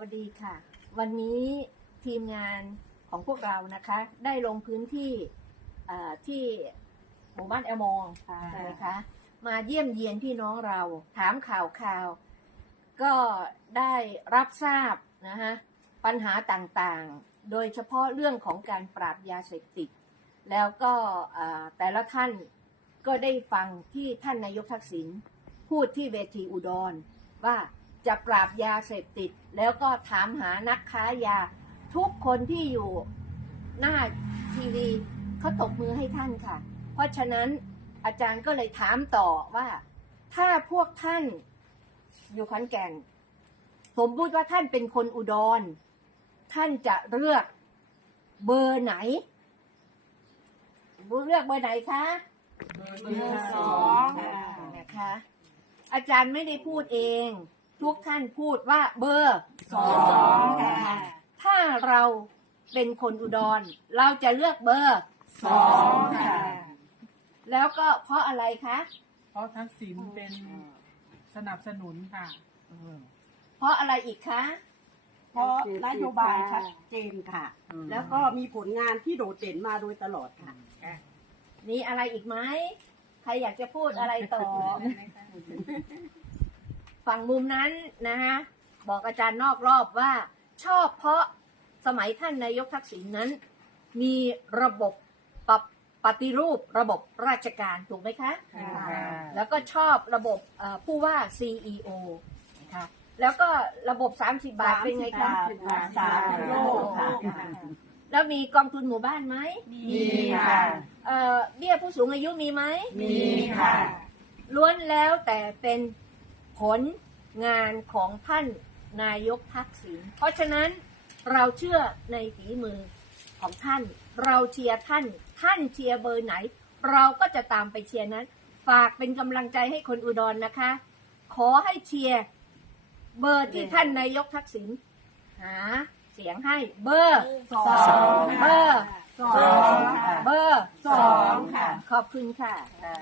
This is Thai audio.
วัสดีค่ะ วันนี้ทีมงานของพวกเรานะคะ ได้ลงพื้นที่เอ่อที่หมู่บ้านแอลมองนะคะ มาเยี่ยมเยียนพี่น้องเราถามข่าวข่าวๆก็ได้รับทราบนะคะปัญหาต่างๆ โดยเฉพาะเรื่องของการปราบยาเสพติด แล้วก็เอ่อแต่ละท่านก็ได้ฟังที่ท่านนายกทักษิณพูดที่เวทีอุดรว่า จะปราบยาเสพติด แล้วก็ถามหานักค้ายา ทุกคนที่อยู่หน้าทีวีเขาตบมือให้ท่านค่ะ เพราะฉะนั้นอาจารย์ก็เลยถามต่อว่า ถ้าพวกท่านอยู่ขอนแก่น สมมุติว่าท่านเป็นคนอุดร ท่านจะเลือกเบอร์ไหนเลือกเบอร์ไหนคะเบอร์สองนะคะอาจารย์ไม่ได้พูดเอง ทุกท่านพูดว่าเบอร์สองนะคะถ้าเราเป็นคนอุดร เราจะเลือกเบอร์สองค่ะ แล้วก็เพราะอะไรคะ เพราะทักษิณเป็นสนับสนุนค่ะเพราะอะไรอีกคะเพราะนโยบายชัดเจนค่ะอืมแล้วก็มีผลงานที่โดดเด่นมาโดยตลอดค่ะมีอะไรอีกไหมใครอยากจะพูดอะไรต่อ ฝั่งมุมนั้นนะฮะบอกอาจารย์นอกรอบว่า ชอบเพราะสมัยท่านนายกทักษิณนั้น มีระบบปรับปฏิรูประบบราชการถูกไหมคะค่ะแล้วก็ชอบระบบเอ่อผู้ว่า CEO นะคะแล้วก็ระบบ 30 บาทเป็นไงคะรักษาโรคค่ะแล้วมีกองทุนหมู่บ้านไหมมีค่ะเอ่อเบี้ยผู้สูงอายุมีไหมมีค่ะล้วนแล้วแต่เป็น ผลงานของท่านนายกทักษิณเพราะฉะนั้นเราเชื่อในฝีมือของท่าน เราเชียร์ท่าน ท่านเชียร์เบอร์ไหน เราก็จะตามไปเชียร์นั้น ฝากเป็นกำลังใจให้คนอุดรนะคะ ขอให้เชียร์เบอร์ที่ท่านนายกทักษิณหาเสียงให้เบอร์สองเบอร์สองค่ะเบอร์สองค่ะ ขอบคุณค่ะค่ะ